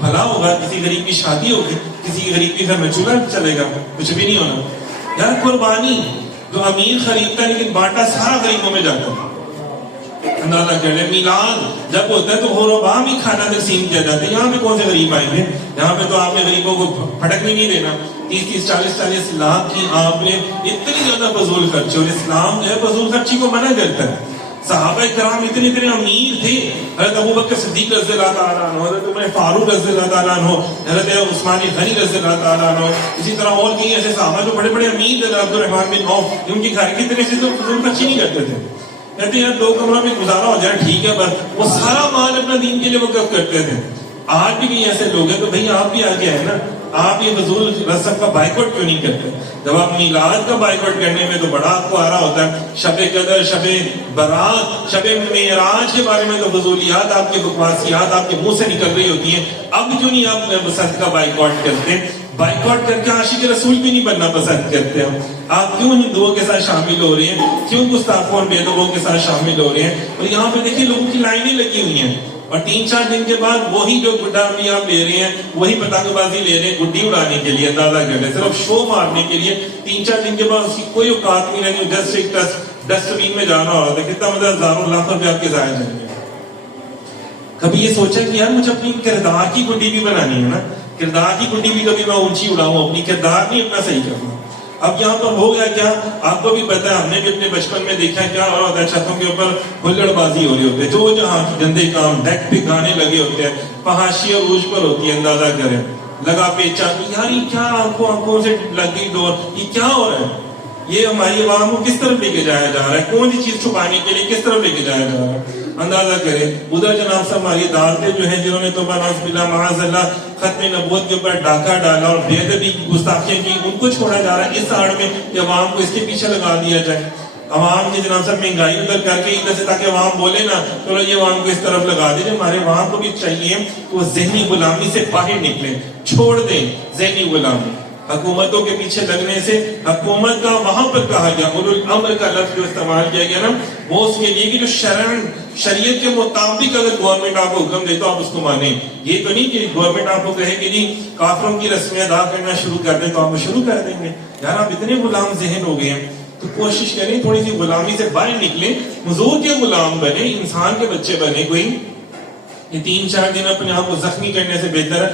بھلا ہوگا، کسی غریب کی شادی ہوگی، کسی غریب کے گھر میں چولہا چلے گا، کچھ بھی نہیں ہونا. یار قربانی جو امیر خریدتا ہے لیکن بانٹا سارا غریبوں میں جاتا ہے. اندازہ کر لیں میلاد جب ہوتا ہے تو غربا بھی کھانا تقسیم کیا جاتا ہے. یہاں پہ کون سے غریب آئیں گے؟ یہاں پہ تو آپ نے غریبوں کو پھٹکنے نہیں دینا. 30 40 لاکھ کی آپ نے اتنی زیادہ فضول خرچی، اور اسلام جو ہے فضول خرچی کو منع کرتا ہے. صحابہ کرام اتنے امیر تھے. حضرت ابوبکر صدیق رضی اللہ تعالیٰ عنہ، حضرت عمر فاروق رضی اللہ تعالیٰ عنہ، حضرت عثمان غنی رضی اللہ تعالیٰ عنہ، اسی طرح اور کئی ایسے صحابہ جو بڑے بڑے امیر تھے. عبد الرحمن بن عوف ان کی گھر کی طرح سے تو فضول خرچی نہیں کرتے تھے. کہتے ہیں 2 کمروں میں گزارا ہو جائے ٹھیک ہے، بس وہ سارا مال اپنا دین کے لیے وقف کرتے تھے. آج بھی ایسے لوگ ہیں تو بھئی آپ بھی آگے ہیں نا، آپ یہ فضول رسم کا بائیکاٹ کیوں نہیں کرتے؟ جب آپ میلاد کا بائیکاٹ کرنے میں تو بڑا آپ کو آ رہا ہوتا ہے. شب قدر، شب برات، شب معراج کے بارے میں تو فضولیات آپ کی بکواسیات آپ کے منہ سے نکل رہی ہوتی ہیں. اب کیوں نہیں آپ صدقہ کا بائیکاٹ کرتے؟ بائیکاٹ کر کے عاشق رسول کیوں نہیں بننا پسند کرتے ہم؟ آپ کیوں ہندوؤں کے ساتھ شامل ہو رہے ہیں؟ کیوں گستاخوں اور بے ادبوں کے ساتھ شامل ہو رہے ہیں؟ اور یہاں پہ دیکھیں لوگوں کی لائنیں لگی ہوئی ہیں، اور 3-4 دن کے بعد وہی جو گڈا بھی آپ لے رہے ہیں، وہی پتنگ بازی لے رہے ہیں گڈی اڑانے کے لیے. اندازہ کر لیں، صرف شو مارنے کے لیے. 3-4 دن کے بعد اس کی کوئی اوقات نہیں رہی. جسٹ ایک ڈسٹ بین میں جانا ہو رہا تھا. کتنا مطلب ہزاروں لاکھ روپے آپ کے ضائع جائیں گے. کبھی یہ سوچا کہ یار مجھے اپنی کردار کی گڈی بھی بنانی ہے نا، کردار کی گڈی بھی کبھی میں اونچی اڑاؤں، اپنی کردار نہیں اپنا صحیح کرنا. اب یہاں پر ہو گیا کیا؟ آپ کو بھی پتا ہے، ہم نے بھی اپنے بچپن میں دیکھا کیا ہو رہا ہوتا ہے. چھتوں کے اوپر ہلڑ بازی ہو رہی ہوتی ہے، جو جہاں کی گندے کام، ڈیک پہ گانے لگے ہوتے ہیں، فحاشی اور عروج پر ہوتی ہے. اندازہ کریں لگا پیچا کہ یار یہ کیا آنکھوں سے لگ گئی ڈور، یہ کیا ہو رہا ہے؟ یہ ہماری عوام کو کس طرف لے کے جایا جا رہا ہے؟ کون سی چیز چھپانے کے لیے کس طرف لے کے جایا جا رہا ہے؟ اندازہ کریں. ادھر جناب صاحب ہماری عدالتیں جو ہیں جنہوں نے توبہ نعوذ باللہ معاذ اللہ ختم نبوت کے اوپر ڈاکہ ڈالا اور بے ادبی کی گستاخیاں کی، ان کو چھوڑا جا رہا ہے اس آڑ میں کہ عوام کو اس کے پیچھے لگا دیا جائے. عوام کی جناب صاحب مہنگائی ادھر کر کے ادھر سے، تاکہ عوام بولے نا چلو یہ عوام کو اس طرف لگا دے. ہمارے عوام کو بھی چاہیے کہ وہ ذہنی غلامی سے باہر نکلیں، چھوڑ دیں ذہنی غلامی. حکومتوں کے پیچھے لگنے سے، حکومت کا وہاں پر کہا گیا اولو الامر کا لفظ جو استعمال کیا گیا نا، وہ اس کے لیے کہ جو شریعت کے مطابق اگر گورنمنٹ آپ کو حکم دے تو آپ اس کو مانیں. یہ تو نہیں کہ گورنمنٹ آپ کو کہے کہ جی کافروں کی رسمیں ادا کرنا شروع کر دیں تو آپ شروع کر دیں گے. یار آپ اتنے غلام ذہن ہو گئے ہیں تو کوشش کریں تھوڑی سی غلامی سے باہر نکلیں، حضور کے غلام بنے، انسان کے بچے بنے. کوئی یہ 3-4 دن اپنے آپ کو زخمی کرنے سے بہتر ہے